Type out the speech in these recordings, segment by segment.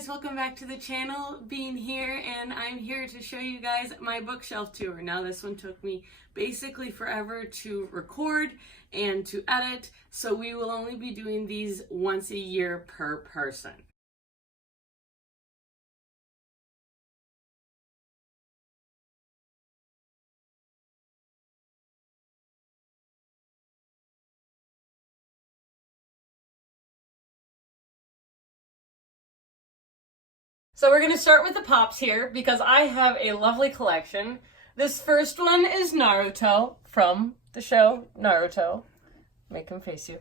guys, welcome back to the channel. Bean here, and I'm here to show you guys my bookshelf tour. Now this one took me basically forever to record and to edit, so we will only be doing these once a year per person. So we're going to start with the pops here because I have a lovely collection. This first one is Naruto from the show Naruto. Make him face you.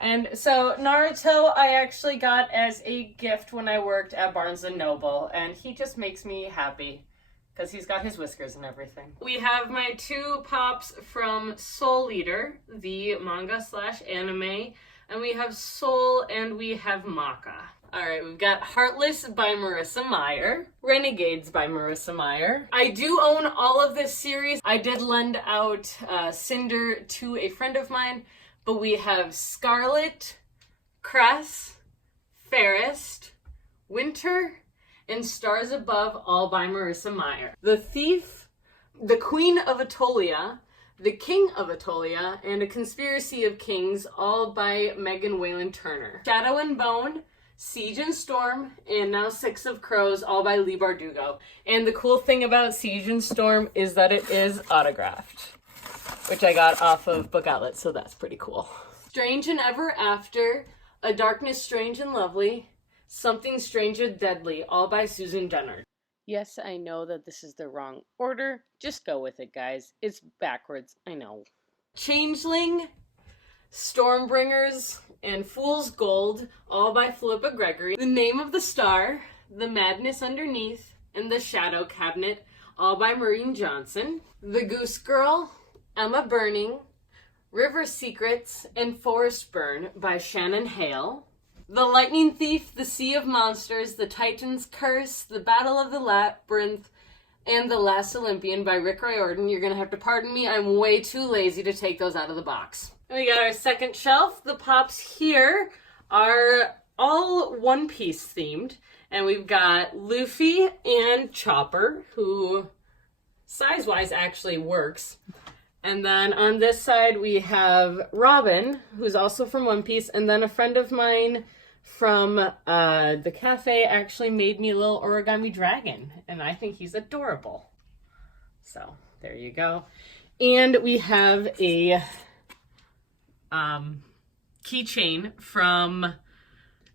And so Naruto I actually got as a gift when I worked at Barnes & Noble, and he just makes me happy because he's got his whiskers and everything. We have my two pops from Soul Eater, the manga / anime, and we have Soul and we have Maka. Alright, we've got Heartless by Marissa Meyer, Renegades by Marissa Meyer. I do own all of this series. I did lend out Cinder to a friend of mine, but we have Scarlet, Cress, Fairest, Winter, and Stars Above, all by Marissa Meyer. The Thief, The Queen of Atolia, The King of Atolia, and A Conspiracy of Kings, all by Megan Whalen Turner. Shadow and Bone, Siege and Storm, and now Six of Crows, all by Leigh Bardugo. And the cool thing about Siege and Storm is that it is autographed, which I got off of Book Outlet, so that's pretty cool. Strange and Ever After, A Darkness Strange and Lovely, Something Stranger Deadly, all by Susan Dennard. Yes, I know that this is the wrong order. Just go with it, guys. It's backwards, I know. Changeling, Stormbringers, and Fool's Gold, all by Philippa Gregory. The Name of the Star, The Madness Underneath, and The Shadow Cabinet, all by Maureen Johnson. The Goose Girl, Emma Burning, River Secrets, and Forest Burn by Shannon Hale. The Lightning Thief, The Sea of Monsters, The Titan's Curse, The Battle of the Labyrinth, and The Last Olympian by Rick Riordan. You're gonna have to pardon me, I'm way too lazy to take those out of the box. And we got our second shelf. The pops here are all One Piece themed. And we've got Luffy and Chopper, who size-wise actually works. And then on this side we have Robin, who's also from One Piece. And then a friend of mine from the cafe actually made me a little origami dragon. And I think he's adorable. So there you go. And we have a keychain from, I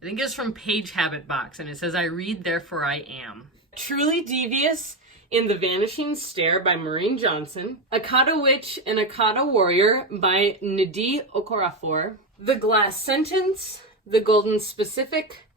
think it's from Page Habit Box, and it says, I read, therefore I am. Truly Devious in The Vanishing Stare by Maureen Johnson. Akata Witch and Akata Warrior by Nnedi Okorafor. The Glass Sentence, The Golden Specific,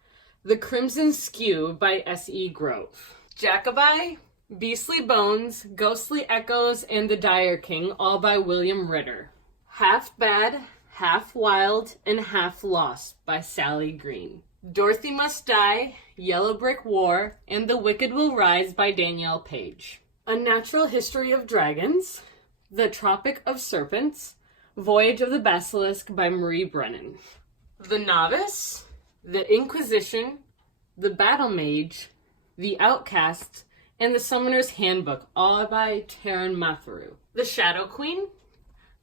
The Crimson Skew by S.E. Grove. Jacobite, Beastly Bones, Ghostly Echoes, and The Dire King, all by William Ritter. Half Bad, Half Wild, and Half Lost by Sally Green. Dorothy Must Die, Yellow Brick War, and The Wicked Will Rise by Danielle Page. A Natural History of Dragons, The Tropic of Serpents, Voyage of the Basilisk by Marie Brennan. The Novice, The Inquisition, The Battle Mage, The Outcast, and The Summoner's Handbook, all by Taryn Matharu. The Shadow Queen,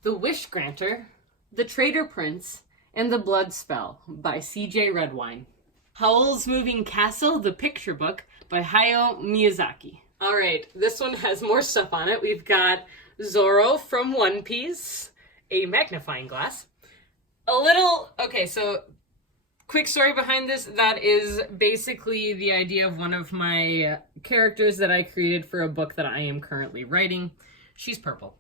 The Wish Granter, The Traitor Prince, and The Blood Spell by C.J. Redwine. Howl's Moving Castle, The Picture Book by Hayao Miyazaki. Alright, this one has more stuff on it. We've got Zoro from One Piece, a magnifying glass. So quick story behind this. That is basically the idea of one of my characters that I created for a book that I am currently writing. She's purple.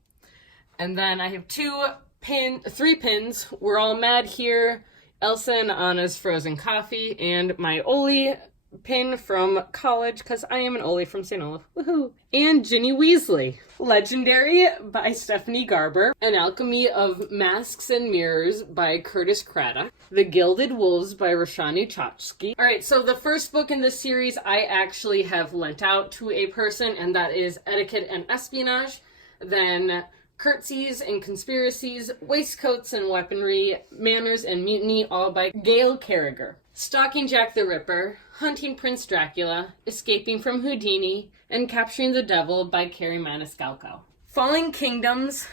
And then I have three pins. We're All Mad here, Elsa and Anna's Frozen Coffee, and my Oli pin from college, because I am an Oli from St. Olaf. Woohoo! And Ginny Weasley. Legendary by Stephanie Garber. An Alchemy of Masks and Mirrors by Curtis Craddock. The Gilded Wolves by Roshani Chachki. Alright, so the first book in this series I actually have lent out to a person, and that is Etiquette and Espionage. Then Curtsies and Conspiracies, Waistcoats and Weaponry, Manners and Mutiny, all by Gail Carriger. Stalking Jack the Ripper, Hunting Prince Dracula, Escaping from Houdini, and Capturing the Devil by Carrie Maniscalco. Falling Kingdoms,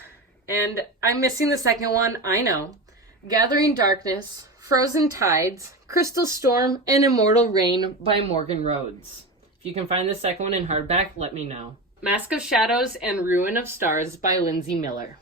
and I'm missing the second one, I know. Gathering Darkness, Frozen Tides, Crystal Storm, and Immortal Rain by Morgan Rhodes. If you can find the second one in hardback, let me know. Mask of Shadows and Ruin of Stars by Lindsay Miller.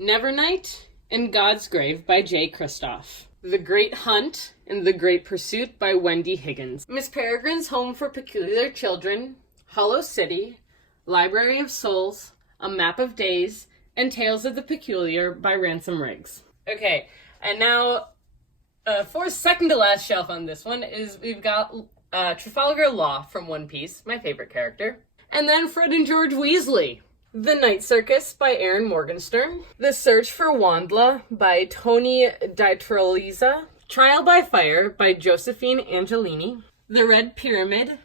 Nevernight and God's Grave by Jay Kristoff. The Great Hunt and The Great Pursuit by Wendy Higgins. Miss Peregrine's Home for Peculiar Children, Hollow City, Library of Souls, A Map of Days, and Tales of the Peculiar by Ransom Riggs. Okay, and now for second to last shelf on this one is we've got Trafalgar Law from One Piece, my favorite character. And then Fred and George Weasley. The Night Circus by Aaron Morgenstern. The Search for Wandla by Tony DiTerlizza. Trial by Fire by Josephine Angelini. The Red Pyramid,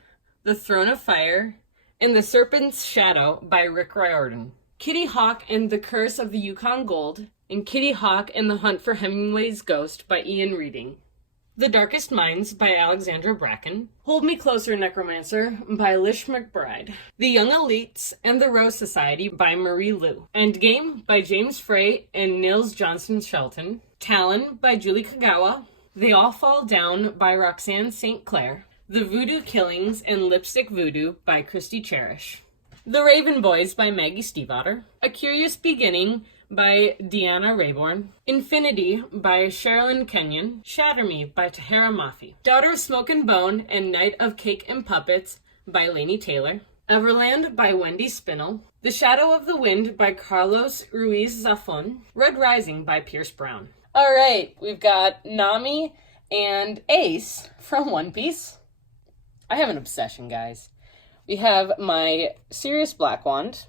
The Throne of Fire, and The Serpent's Shadow by Rick Riordan. Kitty Hawk and the Curse of the Yukon Gold, and Kitty Hawk and the Hunt for Hemingway's Ghost by Ian Reading. The Darkest Minds by Alexandra Bracken. Hold Me Closer, Necromancer by Lish McBride. The Young Elites and the Rose Society by Marie Lu. Endgame by James Frey and Nils Johnson Shelton. Talon by Julie Kagawa. They All Fall Down by Roxanne St. Clair. The Voodoo Killings and Lipstick Voodoo by Christy Cherish. The Raven Boys by Maggie Stiefvater. A Curious Beginning by Deanna Rayborn. Infinity by Sherilyn Kenyon. Shatter Me by Tahara Mafi. Daughter of Smoke and Bone and Night of Cake and Puppets by Laini Taylor. Everland by Wendy Spinell. The Shadow of the Wind by Carlos Ruiz Zafón. Red Rising by Pierce Brown. All right, we've got Nami and Ace from One Piece. I have an obsession, guys. We have my Sirius Black Wand,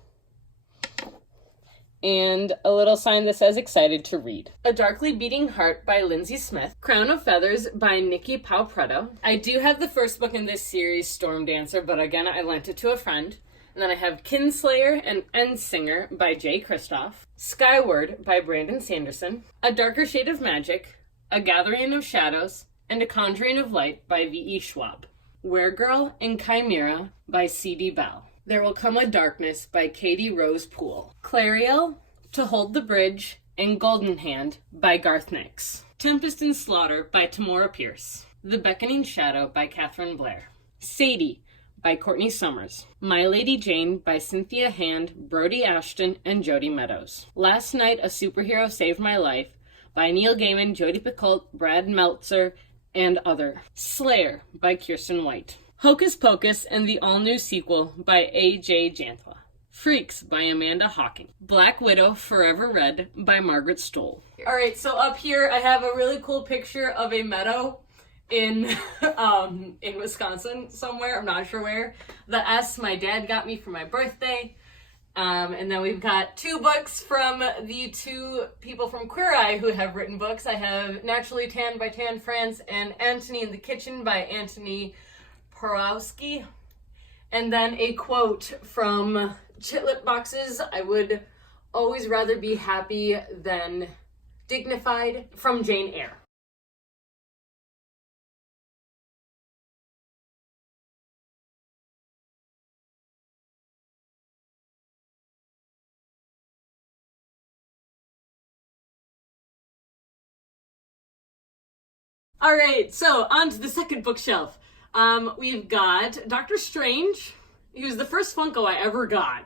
and a little sign that says excited to read. A Darkly Beating Heart by Lindsay Smith. Crown of Feathers by Nikki Pau-Preto. I do have the first book in this series, Storm Dancer, but again, I lent it to a friend. And then I have Kinslayer and Endsinger by Jay Kristoff. Skyward by Brandon Sanderson. A Darker Shade of Magic. A Gathering of Shadows. And A Conjuring of Light by V.E. Schwab. Weregirl and Chimera by C.D. Bell. There Will Come a Darkness by Katie Rose Poole. Clariel, To Hold the Bridge, and Golden Hand by Garth Nix. Tempest and Slaughter by Tamora Pierce. The Beckoning Shadow by Catherine Blair. Sadie by Courtney Summers. My Lady Jane by Cynthia Hand, Brody Ashton, and Jody Meadows. Last Night a Superhero Saved My Life by Neil Gaiman, Jodi Picoult, Brad Meltzer, and other. Slayer by Kirsten White. Hocus Pocus and the all-new sequel by A.J. Jantla. Freaks by Amanda Hawking. Black Widow Forever Red by Margaret Stoll. Alright, so up here I have a really cool picture of a meadow in Wisconsin somewhere, I'm not sure where. The S my dad got me for my birthday. And then we've got two books from the two people from Queer Eye who have written books. I have Naturally Tan by Tan France and Antony in the Kitchen by Antony Porowski. And then a quote from Chitlip Boxes, I would always rather be happy than dignified, from Jane Eyre. All right, so on to the second bookshelf. We've got Doctor Strange. He was the first Funko I ever got,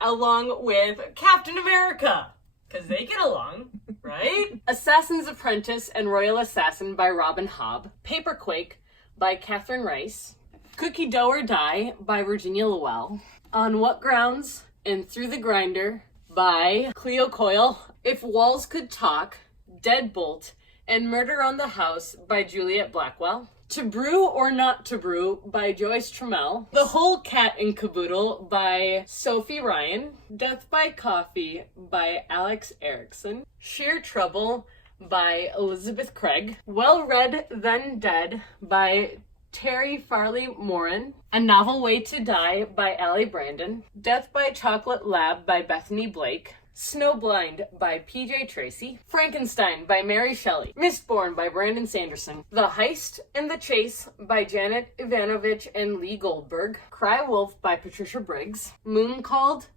along with Captain America, because they get along, right? Assassin's Apprentice and Royal Assassin by Robin Hobb. Paperquake by Catherine Rice. Cookie Dough or Die by Virginia Lowell. On What Grounds and Through the Grinder by Cleo Coyle. If Walls Could Talk, Deadbolt, and Murder on the House by Juliet Blackwell. To Brew or Not to Brew by Joyce Trammell. The Whole Cat and Caboodle by Sophie Ryan. Death by Coffee by Alex Erickson. Sheer Trouble by Elizabeth Craig. Well Read Then Dead by Terry Farley Morin. A Novel Way to Die by Allie Brandon. Death by Chocolate Lab by Bethany Blake. Snowblind by P.J. Tracy, Frankenstein by Mary Shelley, Mistborn by Brandon Sanderson, The Heist and the Chase by Janet Ivanovich and Lee Goldberg, Cry Wolf by Patricia Briggs, Moon Called,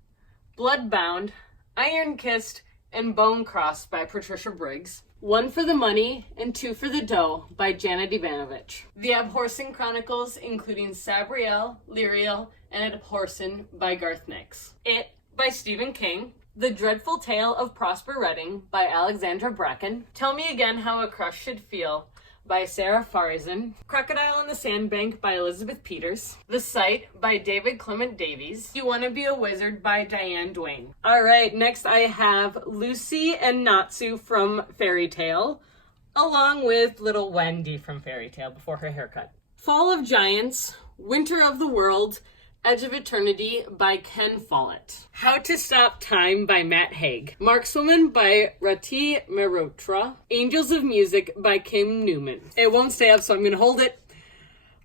Bloodbound, Iron Kissed, and Bone Crossed by Patricia Briggs, One for the Money and Two for the Dough by Janet Ivanovich, The Abhorsen Chronicles, including Sabriel, Lyriel, and Abhorsen by Garth Nix, It by Stephen King, The Dreadful Tale of Prosper Redding by Alexandra Bracken, Tell Me Again How a Crush Should Feel by Sarah Farizan, Crocodile on the Sandbank by Elizabeth Peters, The Sight by David Clement Davies, You Want to Be a Wizard by Diane Duane. Alright, next I have Lucy and Natsu from Fairy Tale, along with little Wendy from Fairy Tale before her haircut. Fall of Giants, Winter of the World, Edge of Eternity by Ken Follett. How to Stop Time by Matt Haig. Markswoman by Rati Mehrotra. Angels of Music by Kim Newman. It won't stay up, so I'm going to hold it.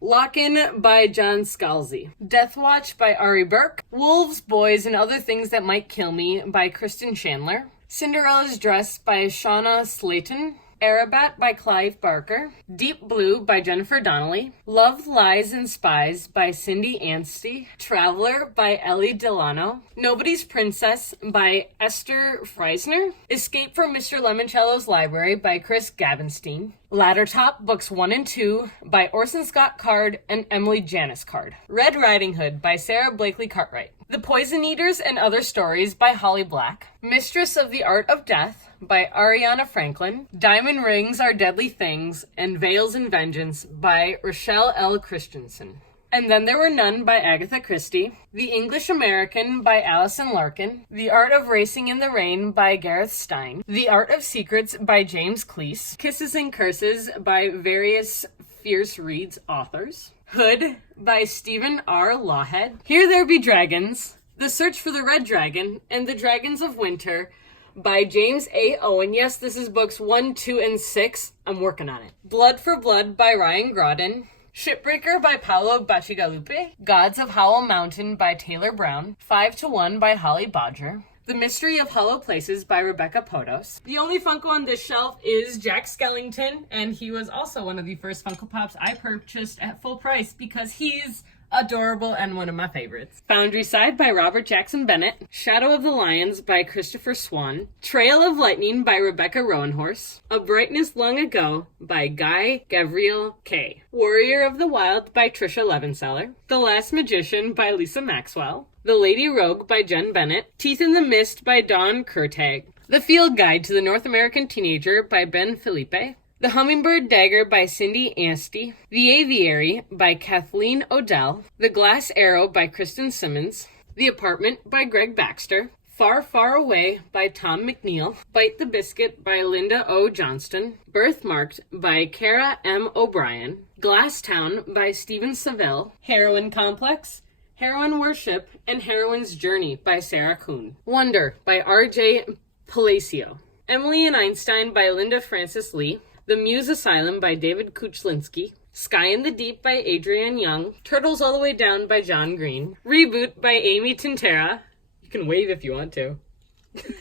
Lock-In by John Scalzi. Death Watch by Ari Burke. Wolves, Boys, and Other Things That Might Kill Me by Kristen Chandler. Cinderella's Dress by Shauna Slayton. Arabat by Clive Barker, Deep Blue by Jennifer Donnelly, Love, Lies, and Spies by Cindy Anstey, Traveler by Ellie Delano, Nobody's Princess by Esther Freisner, Escape from Mr. Lemoncello's Library by Chris Gavenstein, Laddertop Books 1 and 2 by Orson Scott Card and Emily Janice Card, Red Riding Hood by Sarah Blakely Cartwright, The Poison Eaters and Other Stories by Holly Black, Mistress of the Art of Death by Ariana Franklin, Diamond Rings Are Deadly Things, and Veils and Vengeance by Rochelle L. Christensen. And Then There Were None by Agatha Christie, The English American by Allison Larkin, The Art of Racing in the Rain by Gareth Stein, The Art of Secrets by James Cleese, Kisses and Curses by various Fierce Reads authors, Hood by Stephen R. Lawhead, Here There Be Dragons, The Search for the Red Dragon, and The Dragons of Winter by James A. Owen. Yes, this is books 1, 2, and 6. I'm working on it. Blood for Blood by Ryan Grodin. Shipbreaker by Paolo Bacigalupi. Gods of Howell Mountain by Taylor Brown. 5 to 1 by Holly Bodger. The Mystery of Hollow Places by Rebecca Podos. The only Funko on this shelf is Jack Skellington, and he was also one of the first Funko Pops I purchased at full price because he's adorable and one of my favorites. Foundry Side by Robert Jackson Bennett. Shadow of the Lions by Christopher Swan. Trail of Lightning by Rebecca Roanhorse. A Brightness Long Ago by Guy Gavriel Kay. Warrior of the Wild by Trisha Levenseller. The Last Magician by Lisa Maxwell. The Lady Rogue by Jen Bennett. Teeth in the Mist by Dawn Kurtag. The Field Guide to the North American Teenager by Ben Felipe. The Hummingbird Dagger by Cindy Anstey, The Aviary by Kathleen Odell, The Glass Arrow by Kristen Simmons, The Apartment by Greg Baxter, Far, Far Away by Tom McNeil, Bite the Biscuit by Linda O. Johnston, Birthmarked by Kara M. O'Brien, Glass Town by Stephen Saville, Heroine Complex, Heroine Worship, and Heroine's Journey by Sarah Kuhn, Wonder by R.J. Palacio, Emily and Einstein by Linda Francis Lee, The Muse Asylum by David Kuchlinski, Sky in the Deep by Adrienne Young, Turtles All the Way Down by John Green, Reboot by Amy Tintera, you can wave if you want to,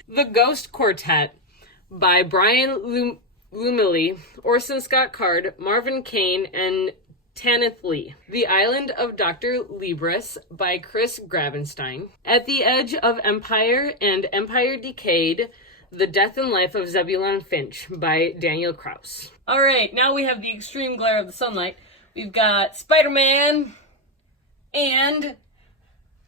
The Ghost Quartet by Brian Lumley, Orson Scott Card, Marvin Kane, and Tanith Lee, The Island of Dr. Libris by Chris Gravenstein, At the Edge of Empire and Empire Decayed, The Death and Life of Zebulon Finch by Daniel Kraus. Alright, now we have the extreme glare of the sunlight. We've got Spider-Man and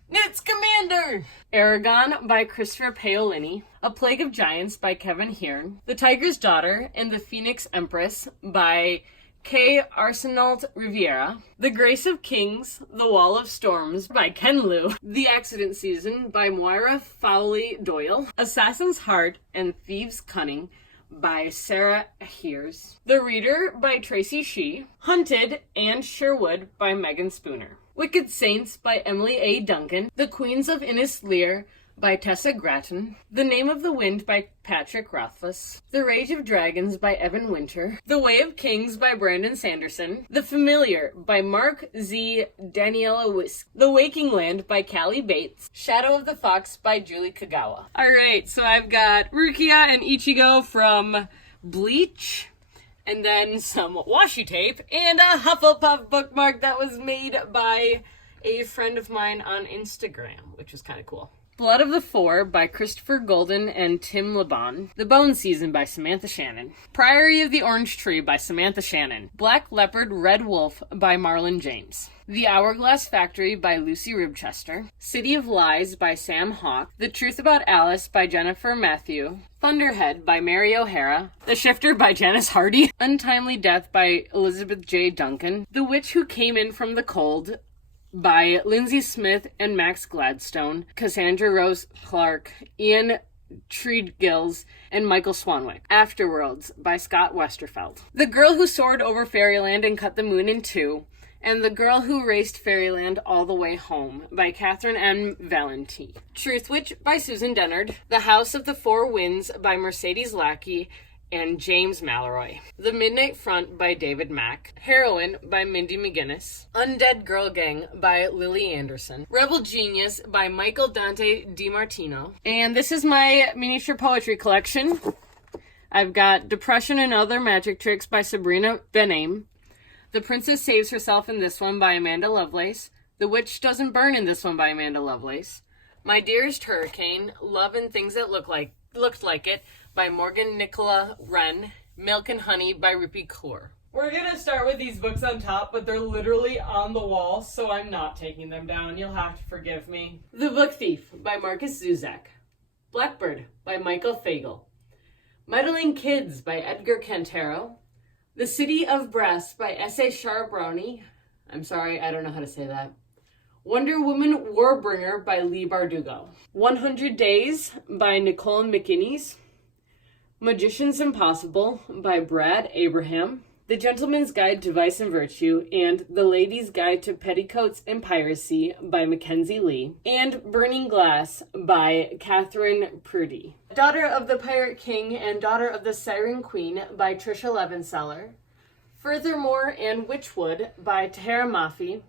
Newt Scamander. Aragon by Christopher Paolini. A Plague of Giants by Kevin Hearn. The Tiger's Daughter and the Phoenix Empress by K. Arsenault Riviera. The Grace of Kings, The Wall of Storms by Ken Liu. The Accident Season by Moira Fowley Doyle. Assassin's Heart and Thieves' Cunning by Sarah Heers. The Reader by Tracy Shee. Hunted and Sherwood by Megan Spooner. Wicked Saints by Emily A. Duncan. The Queens of Innis Lear by Tessa Grattan, The Name of the Wind by Patrick Rothfuss, The Rage of Dragons by Evan Winter, The Way of Kings by Brandon Sanderson, The Familiar by Mark Z. Daniela Wisk, The Waking Land by Callie Bates, Shadow of the Fox by Julie Kagawa. Alright, so I've got Rukia and Ichigo from Bleach, and then some washi tape, and a Hufflepuff bookmark that was made by a friend of mine on Instagram, which was kind of cool. Blood of the Four by Christopher Golden and Tim Laban. The Bone Season by Samantha Shannon. Priory of the Orange Tree by Samantha Shannon. Black Leopard, Red Wolf by Marlon James. The Hourglass Factory by Lucy Ribchester. City of Lies by Sam Hawke. The Truth About Alice by Jennifer Matthew. Thunderhead by Mary O'Hara. The Shifter by Janice Hardy. Untimely Death by Elizabeth J. Duncan. The Witch Who Came In From the Cold by Lindsay Smith and Max Gladstone, Cassandra Rose Clark, Ian Treadgills, and Michael Swanwick. Afterworlds by Scott Westerfeld. The Girl Who Soared Over Fairyland and Cut the Moon in Two, and The Girl Who Raced Fairyland All the Way Home by Catherine M. Valenti. Truthwitch by Susan Dennard. The House of the Four Winds by Mercedes Lackey and James Mallory. The Midnight Front by David Mack. Heroine by Mindy McGinnis. Undead Girl Gang by Lily Anderson. Rebel Genius by Michael Dante DiMartino. And this is my miniature poetry collection. I've got Depression and Other Magic Tricks by Sabrina Benaim. The Princess Saves Herself in this one by Amanda Lovelace. The Witch Doesn't Burn in this one by Amanda Lovelace. My Dearest Hurricane, Love and Things That Looked Like It by Morgan Nicola Wren. Milk and Honey by Rupi Kaur. We're gonna start with these books on top, but they're literally on the wall, so I'm not taking them down. You'll have to forgive me. The Book Thief by Marcus Zuzak. Blackbird by Michael Fagel. Meddling Kids by Edgar Cantero. The City of Brass by S.A. Sharbroni. I'm sorry, I don't know how to say that. Wonder Woman Warbringer by Lee Bardugo. 100 Days by Nicole McInnes. Magician's Impossible by Brad Abraham. The Gentleman's Guide to Vice and Virtue and The Lady's Guide to Petticoats and Piracy by Mackenzie Lee. And Burning Glass by Catherine Prudy. Daughter of the Pirate King and Daughter of the Siren Queen by Trisha Levenseller. Furthermore and Witchwood by Tahara Mafi.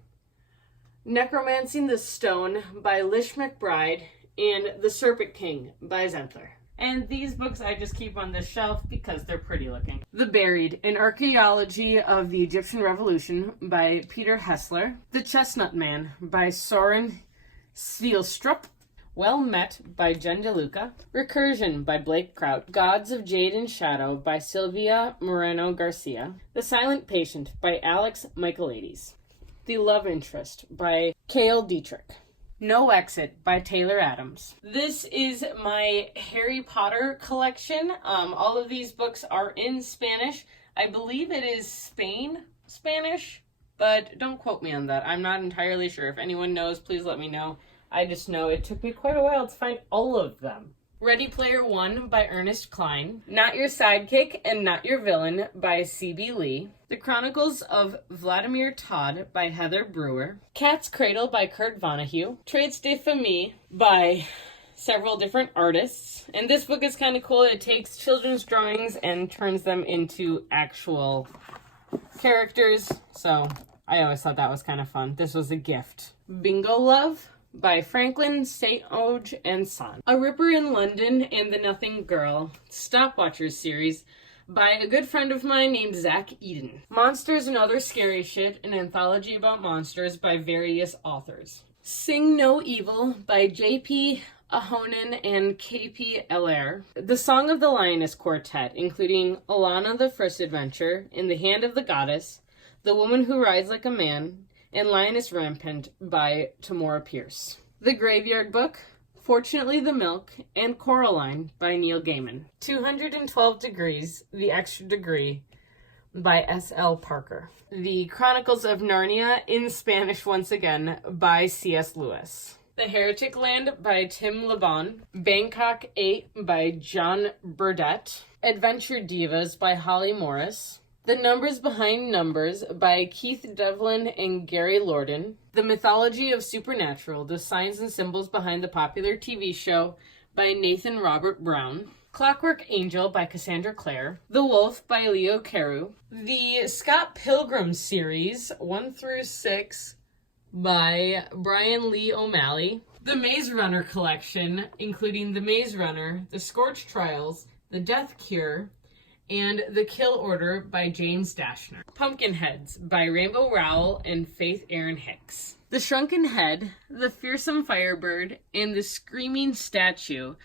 Necromancing the Stone by Lish McBride, and The Serpent King by Zentler. And these books I just keep on this shelf because they're pretty looking. The Buried, An Archaeology of the Egyptian Revolution by Peter Hessler. The Chestnut Man by Soren Stielstrup. Well Met by Jen DeLuca. Recursion by Blake Kraut. Gods of Jade and Shadow by Sylvia Moreno Garcia. The Silent Patient by Alex Michaelides. The Love Interest by Cale Dietrich. No Exit by Taylor Adams. This is my Harry Potter collection. All of these books are in Spanish. I believe it is Spanish, but don't quote me on that. I'm not entirely sure. If anyone knows, please let me know. I just know it took me quite a while to find all of them. Ready Player One by Ernest Cline. Not Your Sidekick and Not Your Villain by C.B. Lee. The Chronicles of Vladimir Todd by Heather Brewer. Cat's Cradle by Kurt Vonnegut. Traits de Famille by several different artists. And this book is kind of cool. It takes children's drawings and turns them into actual characters. So I always thought that was kind of fun. This was a gift. Bingo Love by Franklin St. Onge and Son. A Ripper in London and the Nothing Girl Stopwatchers series by a good friend of mine named Zach Eden. Monsters and Other Scary Shit, an anthology about monsters by various authors. Sing No Evil by J.P. Ahonen and K.P. Allaire. The Song of the Lioness Quartet, including Alana the First Adventure, In the Hand of the Goddess, The Woman Who Rides Like a Man, and Lioness Rampant by Tamora Pierce. The Graveyard Book, Fortunately the Milk, and Coraline by Neil Gaiman. 212 Degrees, The Extra Degree by S.L. Parker. The Chronicles of Narnia in Spanish once again by C.S. Lewis. The Heretic Land by Tim Laban. Bangkok 8 by John Burdett. Adventure Divas by Holly Morris. The Numbers Behind Numbers by Keith Devlin and Gary Lorden. The Mythology of Supernatural, the Signs and Symbols Behind the Popular TV Show by Nathan Robert Brown. Clockwork Angel by Cassandra Clare. The Wolf by Leo Carew. The Scott Pilgrim series, 1 through 6, by Brian Lee O'Malley. The Maze Runner collection, including The Maze Runner, The Scorch Trials, The Death Cure, and The Kill Order by James Dashner. Pumpkinheads by Rainbow Rowell and Faith Erin Hicks. The Shrunken Head, The Fearsome Firebird, and The Screaming Statue,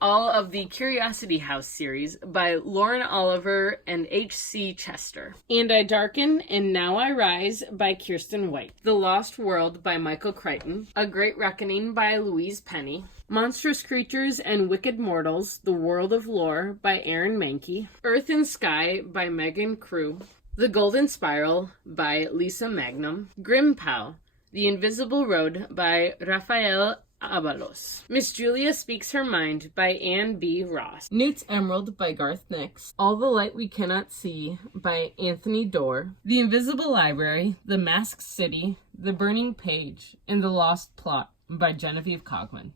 all of the Curiosity House series by Lauren Oliver and H.C. Chester. And I Darken and Now I Rise by Kirsten White. The Lost World by Michael Crichton. A Great Reckoning by Louise Penny. Monstrous Creatures and Wicked Mortals, The World of Lore by Aaron Mahnke. Earth and Sky by Megan Crew. The Golden Spiral by Lisa Magnum. Grimpow, The Invisible Road by Rafael Abalos. Miss Julia Speaks Her Mind by Anne B. Ross. Newt's Emerald by Garth Nix. All the Light We Cannot See by Anthony Doerr. The Invisible Library, The Masked City, The Burning Page, and The Lost Plot by Genevieve Cogman.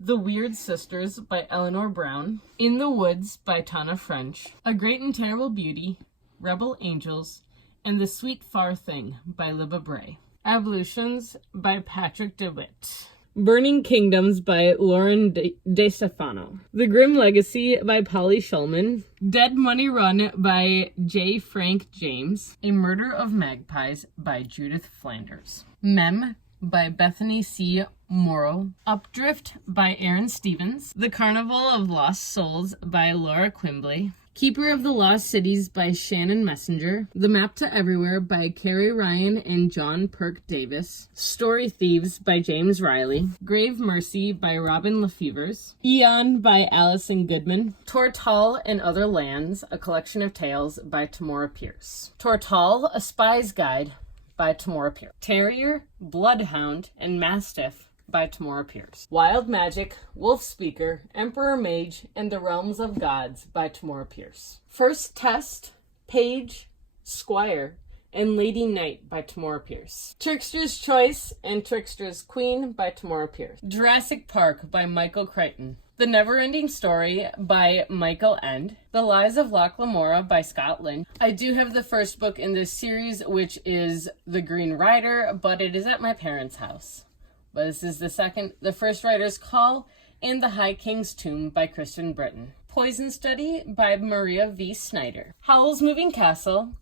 The Weird Sisters by Eleanor Brown. In the Woods by Tana French. A Great and Terrible Beauty, Rebel Angels, and The Sweet Far Thing by Libba Bray. Ablutions by Patrick DeWitt. Burning Kingdoms by Lauren De Stefano. The Grim Legacy by Polly Shulman. Dead Money Run by J. Frank James. A Murder of Magpies by Judith Flanders. Mem by Bethany C. Morrow. Updrift by Aaron Stevens. The Carnival of Lost Souls by Laura Quimbley. Keeper of the Lost Cities by Shannon Messenger. The Map to Everywhere by Carrie Ryan and John Perk Davis. Story Thieves by James Riley. Grave Mercy by Robin Lefevers. Eon by Allison Goodman. Tortal and Other Lands, a collection of tales by Tamora Pierce. Tortal, A Spy's Guide by Tamora Pierce. Terrier, Bloodhound, and Mastiff by Tamora Pierce. Wild Magic, Wolf Speaker, Emperor Mage, and the Realms of Gods by Tamora Pierce. First Test, Page, Squire, and Lady Knight by Tamora Pierce. Trickster's Choice and Trickster's Queen by Tamora Pierce. Jurassic Park by Michael Crichton. The Neverending Story by Michael End. The Lies of Locke Lamora by Scott Lynch. I do have the first book in this series, which is The Green Rider, but it is at my parents' house. But this is the first Writer's Call, and The High King's Tomb by Kristen Britton. Poison Study by Maria V. Snyder. Howl's Moving Castle,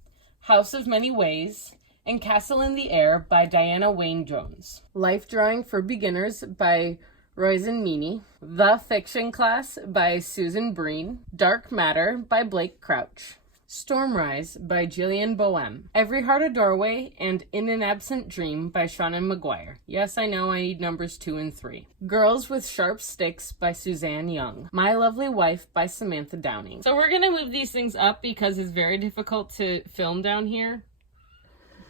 House of Many Ways, and Castle in the Air by Diana Wayne Jones. Life Drawing for Beginners by Roisin Meany. The Fiction Class by Susan Breen. Dark Matter by Blake Crouch. Stormrise by Jillian Boehm. Every Heart a Doorway and In an Absent Dream by Shannon Maguire. Yes, I know I need numbers 2 and 3. Girls with Sharp Sticks by Suzanne Young. My Lovely Wife by Samantha Downing. So we're going to move these things up because it's very difficult to film down here.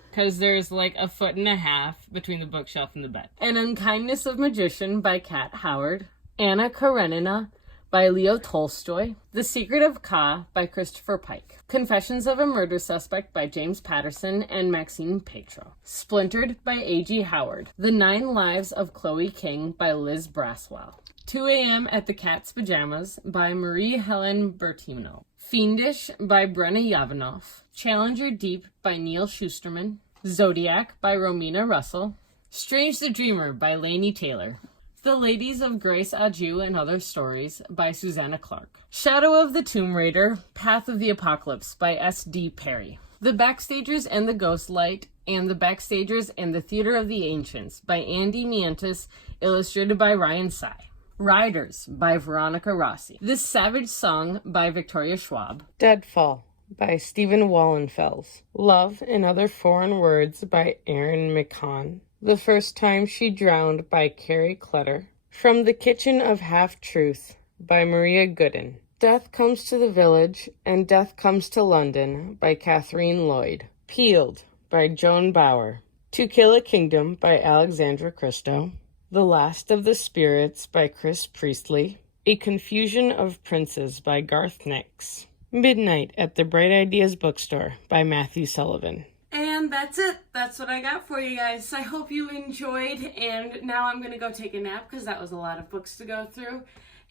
Because there's like a 1.5 feet between the bookshelf and the bed. An Unkindness of Magician by Kat Howard. Anna Karenina by Leo Tolstoy. The Secret of Ka by Christopher Pike. Confessions of a Murder Suspect by James Patterson and Maxine Petro. Splintered by A.G. Howard. The 9 Lives of Chloe King by Liz Braswell. 2 a.m. at the Cat's Pajamas by Marie Helen Bertino. Fiendish by Brenna Yavanoff. Challenger Deep by Neil Schusterman. Zodiac by Romina Russell. Strange the Dreamer by Laini Taylor. The Ladies of Grace Adieu and Other Stories by Susanna Clark. Shadow of the Tomb Raider, Path of the Apocalypse by S.D. Perry. The Backstagers and the Ghostlight, and The Backstagers and the Theater of the Ancients by Andy Mientus, illustrated by Ryan Sy. Riders by Veronica Rossi. This Savage Song by Victoria Schwab. Deadfall by Stephen Wallenfels. Love and Other Foreign Words by Aaron McCann. The First Time She Drowned by Carrie Clutter. From the Kitchen of Half-Truth by Maria Gooden. Death Comes to the Village and Death Comes to London by Kathleen Lloyd. Peeled by Joan Bauer. To Kill a Kingdom by Alexandra Christo. The Last of the Spirits by Chris Priestley. A Confusion of Princes by Garth Nix. Midnight at the Bright Ideas Bookstore by Matthew Sullivan. And that's it. That's what I got for you guys. I hope you enjoyed, and now I'm going to go take a nap because that was a lot of books to go through.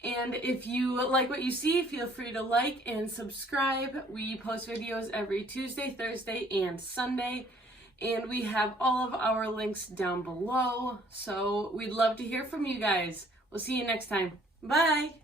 And if you like what you see, feel free to like and subscribe. We post videos every Tuesday, Thursday, and Sunday. And we have all of our links down below. So we'd love to hear from you guys. We'll see you next time. Bye!